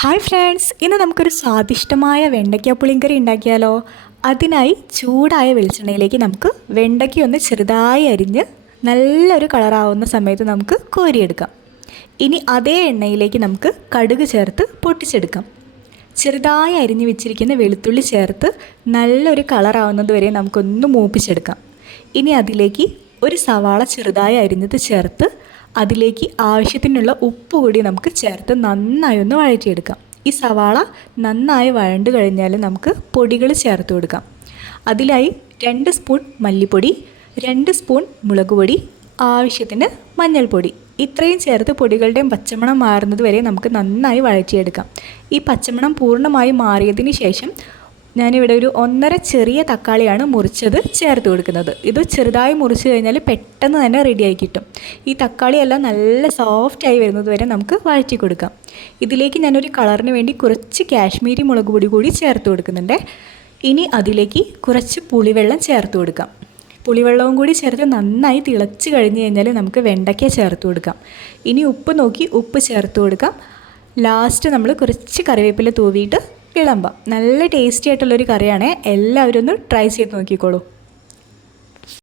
Hi friends, ഇന്ന് നമുക്കൊരു സ്വാദിഷ്ടമായ വെണ്ടയ്ക്ക പുളിങ്കറി ഉണ്ടാക്കിയാലോ. അതിനായി ചൂടായ വെളിച്ചെണ്ണയിലേക്ക് നമുക്ക് വെണ്ടയ്ക്ക ഒന്ന് ചെറുതായി അരിഞ്ഞ് നല്ലൊരു കളറാവുന്ന സമയത്ത് നമുക്ക് കോരിയെടുക്കാം. ഇനി അതേ എണ്ണയിലേക്ക് നമുക്ക് കടുക് ചേർത്ത് പൊട്ടിച്ചെടുക്കാം. ചെറുതായി അരിഞ്ഞ് വെച്ചിരിക്കുന്ന വെളുത്തുള്ളി ചേർത്ത് നല്ലൊരു കളറാവുന്നത് വരെ നമുക്കൊന്ന് മൂപ്പിച്ചെടുക്കാം. ഇനി അതിലേക്ക് ഒരു സവാള ചെറുതായി അരിഞ്ഞത് ചേർത്ത് അതിലേക്ക് ആവശ്യത്തിനുള്ള ഉപ്പ് കൂടി നമുക്ക് ചേർത്ത് നന്നായി ഒന്ന് വഴറ്റിയെടുക്കാം. ഈ സവാള നന്നായി വഴണ്ട് കഴിഞ്ഞാൽ നമുക്ക് പൊടികൾ ചേർത്ത് കൊടുക്കാം. അതിലായി 2 സ്പൂൺ മല്ലിപ്പൊടി, 2 സ്പൂൺ മുളക് പൊടി, ആവശ്യത്തിന് മഞ്ഞൾപ്പൊടി, ഇത്രയും ചേർത്ത് പൊടികളുടെയും പച്ചമണം മാറുന്നത് വരെ നമുക്ക് നന്നായി വഴറ്റിയെടുക്കാം. ഈ പച്ചമണം പൂർണ്ണമായി മാറിയതിന് ശേഷം ഞാനിവിടെ ഒരു 1.5 ചെറിയ തക്കാളിയാണ് മുറിച്ചത് ചേർത്ത് കൊടുക്കുന്നത്. ഇത് ചെറുതായി മുറിച്ച് കഴിഞ്ഞാൽ പെട്ടെന്ന് തന്നെ റെഡിയായി കിട്ടും. ഈ തക്കാളിയെല്ലാം നല്ല സോഫ്റ്റായി വരുന്നത് വരെ നമുക്ക് വഴറ്റി കൊടുക്കാം. ഇതിലേക്ക് ഞാനൊരു കളറിന് വേണ്ടി കുറച്ച് കാശ്മീരി മുളക് പൊടി കൂടി ചേർത്ത് കൊടുക്കുന്നുണ്ട്. ഇനി അതിലേക്ക് കുറച്ച് പുളിവെള്ളം ചേർത്ത് കൊടുക്കാം. പുളിവെള്ളവും കൂടി ചേർത്ത് നന്നായി തിളച്ച് കഴിഞ്ഞ് കഴിഞ്ഞാൽ നമുക്ക് വെണ്ടയ്ക്ക ചേർത്ത് കൊടുക്കാം. ഇനി ഉപ്പ് നോക്കി ഉപ്പ് ചേർത്ത് കൊടുക്കാം. ലാസ്റ്റ് നമ്മൾ കുറച്ച് കറിവേപ്പില തൂവിയിട്ട് വിളമ്പാം. നല്ല ടേസ്റ്റി ആയിട്ടുള്ളൊരു കറിയാണ്. എല്ലാവരും ഒന്ന് ട്രൈ ചെയ്ത് നോക്കിക്കോളൂ.